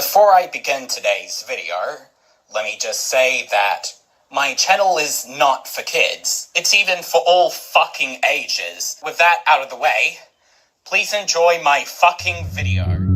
Before I begin today's video, let me just say that my channel is not for kids. It's even for all fucking ages. With that out of the way, please enjoy my fucking video.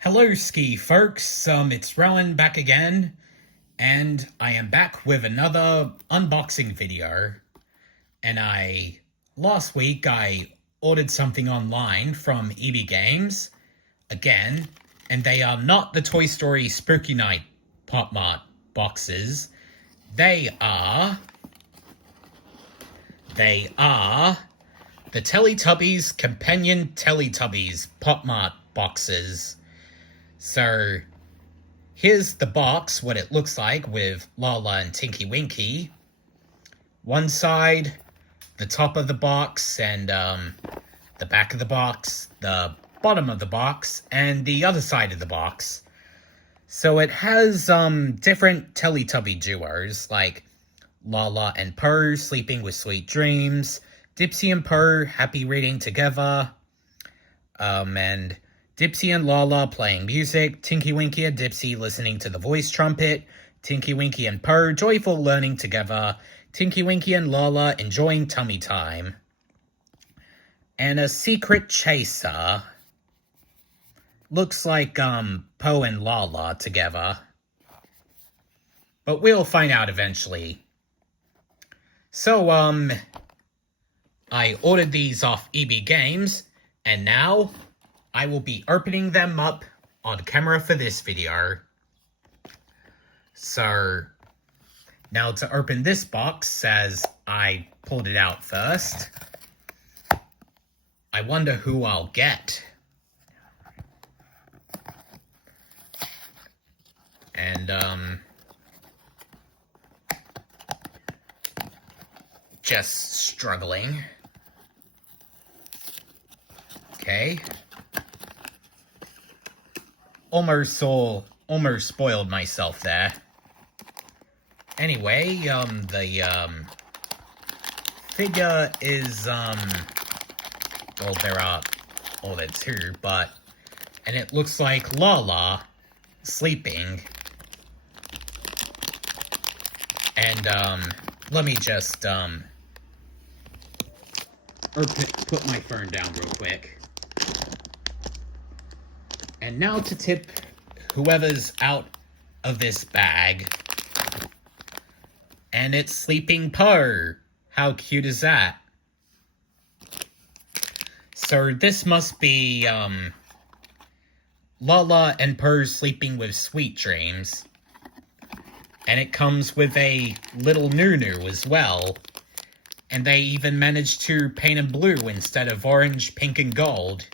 Hello ski folks, it's Rowan back again, and I am back with another unboxing video. And last week I ordered something online from EB Games, again, and they are not the Toy Story Spooky Night Pop Mart boxes. They are the Teletubbies Companion Teletubbies Pop Mart boxes. So, here's the box, what it looks like with Lala and Tinky Winky. One side, the top of the box, and the back of the box, the bottom of the box, and the other side of the box. So it has different Teletubby duos, like Lala and Purr, Sleeping with Sweet Dreams, Dipsy and Purr, Happy Reading Together, and Dipsy and Lala playing music, Tinky Winky and Dipsy listening to the voice trumpet, Tinky Winky and Purr joyful learning together, Tinky Winky and Lala enjoying tummy time, and a secret chaser. Looks like Poe and Lala together, but we'll find out eventually. So I ordered these off EB Games, and now I will be opening them up on camera for this video. So, now to open this box, as I pulled it out first, I wonder who I'll get. And, just struggling. Okay. Almost spoiled myself there. Anyway, the figure is, well, there are older too, and it looks like Lala sleeping. And, let me just, put my phone down real quick. And now to tip whoever's out of this bag. And it's Sleeping Purr. How cute is that? So this must be Lala and Purr sleeping with sweet dreams. And it comes with a little Nunu as well. And they even managed to paint him blue instead of orange, pink, and gold.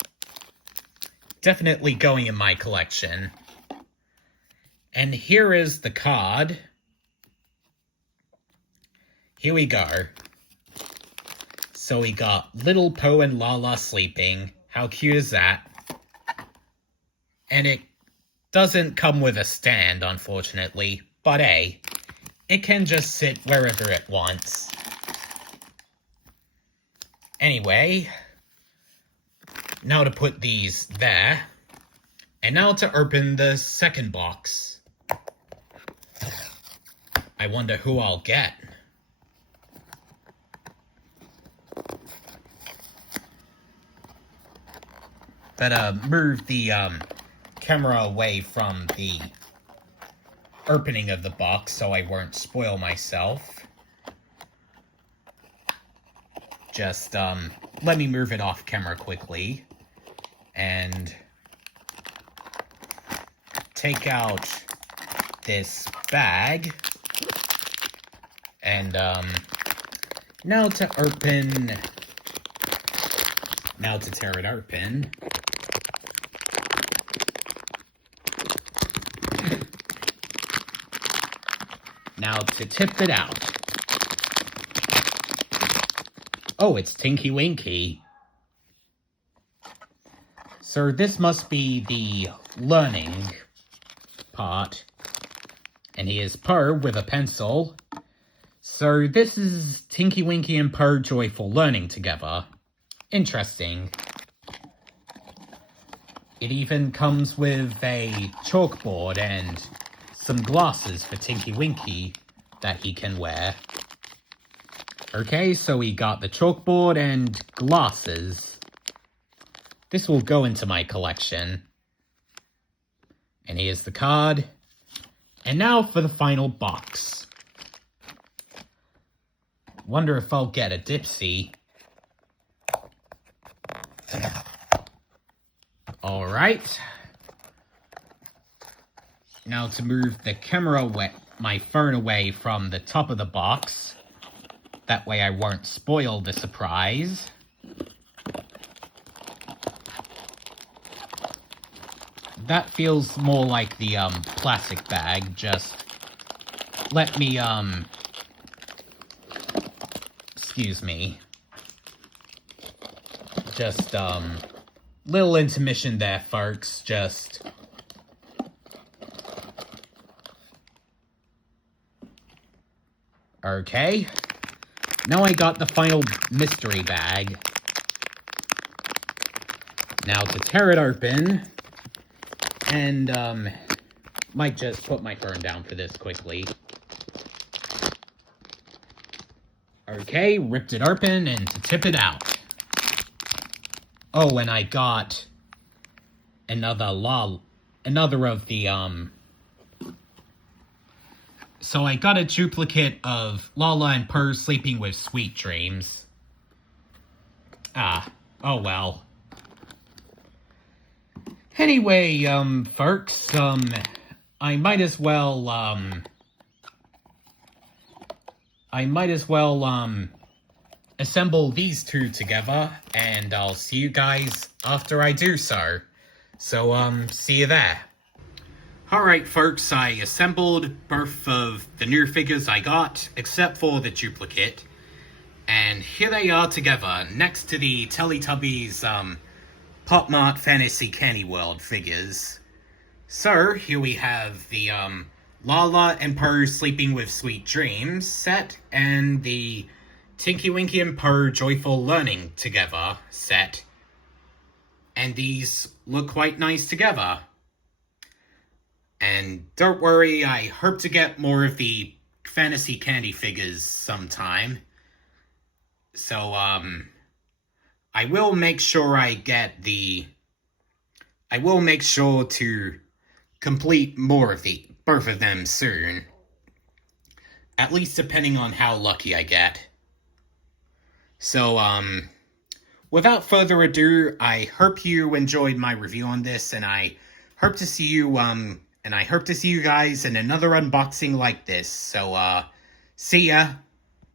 Definitely going in my collection. And here is the card. Here we go. So we got little Poe and Lala sleeping. How cute is that? And it doesn't come with a stand, unfortunately. But hey, it can just sit wherever it wants. Anyway, now to put these there, and now to open the second box. I wonder who I'll get. Better move the camera away from the opening of the box so I won't spoil myself. Just let me move it off camera quickly and take out this bag. And now to tear it open. Now to tip it out. Oh, it's Tinky Winky. So this must be the learning part. And he is Purr with a pencil. So this is Tinky Winky and Purr joyful learning together. Interesting. It even comes with a chalkboard and some glasses for Tinky Winky that he can wear. Okay, so we got the chalkboard and glasses. This will go into my collection. And here's the card. And now for the final box. Wonder if I'll get a Dipsy. Alright. Now to move the camera away, my phone away from the top of the box. That way I won't spoil the surprise. That feels more like the plastic bag. Just let me excuse me. Just little intermission there, folks. Just okay. Now I got the final mystery bag. Now to tear it open, and might just put my phone down for this quickly. Okay, ripped it open and to tip it out. Oh, and I got another of the so I got a duplicate of Lala and Purr sleeping with sweet dreams. Ah, oh well. Anyway, folks, I might as well assemble these two together, and I'll see you guys after I do so. So, see you there. Alright, folks, I assembled both of the new figures I got, except for the duplicate. And here they are together, next to the Teletubbies, Pop Mart Fantasy Candy World figures. So, here we have the, Lala and Purr Sleeping with Sweet Dreams set, and the Tinky Winky and Purr Joyful Learning together set. And these look quite nice together. And don't worry, I hope to get more of the Fantasy Candy figures sometime. So, I will make sure to complete more of both of them soon. At least depending on how lucky I get. So, without further ado, I hope you enjoyed my review on this, and I hope to see you, guys in another unboxing like this. So, see ya!